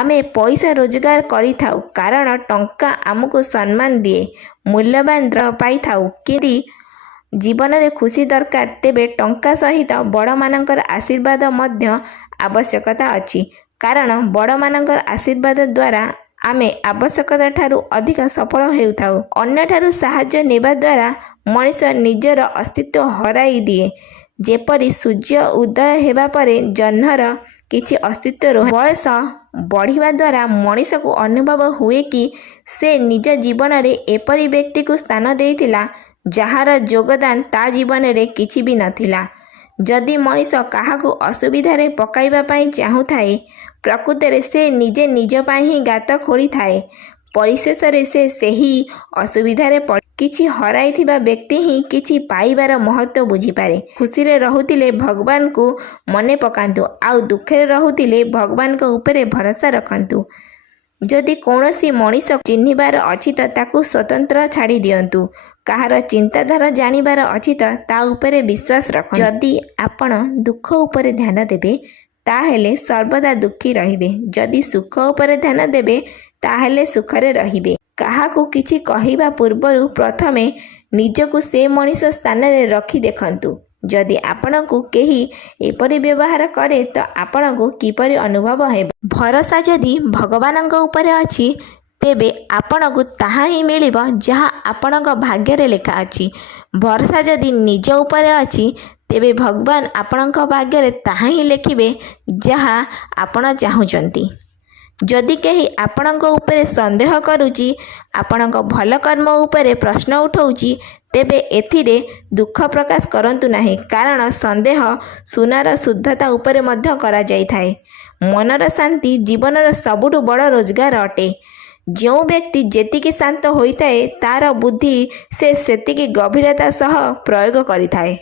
आमे पैसा रोजगार करि थाउ कारण टंका आमको सम्मान दिए मूल्यवान पाई थाउ कि जीवन में खुशी दरकार तेबे टंका सहित बड़ मानकर आशीर्वाद मध्य आवश्यकता अछि कारण बड़ मानकर आशीर्वाद द्वारा आमे आवश्यकता ठारू अधिक सफल हेउथाउ। अन्य ठारू साहाय्य नेबा द्वारा मनीष निजर अस्तित्व हराई दिए जेपरी सूर्य उदय हेबा परे जह्नर किछि अस्तित्व रहे। बयस बढ़िवा द्वारा मनीष को अनुभव हुए कि से निज जीवन में एपरी व्यक्ति को स्थान देइथिला जहार योगदान ता जीवन में किछि भी नथिला। जदि मनीष काहाकू असुविधा रे पकाइबा पाई चाहूथाए प्रकृत रे से निजे निज पाई ही गात खोली थाए। परिशेष रे से सही असुविधा रे किछि हराइथिबा व्यक्ति ही किछि पाइबार महत्व बुझी पारे। खुशी रे रहुतिले भगवान को मने पकांतु आउ दुखे रे रहुतिले भगवान को ऊपर भरोसा रखंतु। जदि कौनसी मनीष चिन्हिबार अछि त ताकू स्वतंत्र छाड़ी दियंतु। काहार चिंताधारा जानिबार अछि त ता ऊपर विश्वास रख। जदि आपण दुख ऊपर ध्यान देबे ताहेले सर्वदा दुखी रहिबे। जदि सुख ऊपर ध्यान देबे ताहेले सुखरे रहिबे। काहाकू किछि कहिबा पूर्वरु प्रथमे निजकू से मनीष स्थान रे रखी देखंतु। जदि आपणकू केही एपरि व्यवहार करे तो आपणकू किपरि अनुभव हेबो। भरोसा जदि भगवानଙ୍କ ऊपर अछि तेबे आपणकू ताहा ही मिलिबो जहा आपणक भाग्य रे लेखा अछि। भरोसा जदि निज ऊपर अछि तेबे भगवान आपणक भाग्य रे ताहा ही लेखिबे जहा आपण चाहुचंती। जदि केही आपणक ऊपर संदेह करूची आपणक भल कर्म ऊपर प्रश्न उठाउची तेबे एथिरे दुख प्रकाश करंतु नाही कारण संदेह सुनार शुद्धता ऊपर मध्य करा जाई थाए। मनर शांति जीवनर सबुठु बड़ रोजगार अटे। जो व्यक्ति जेतिकी शांत होइताए तार बुद्धि से सेतिकी गभीरता सह प्रयोग करिथाए।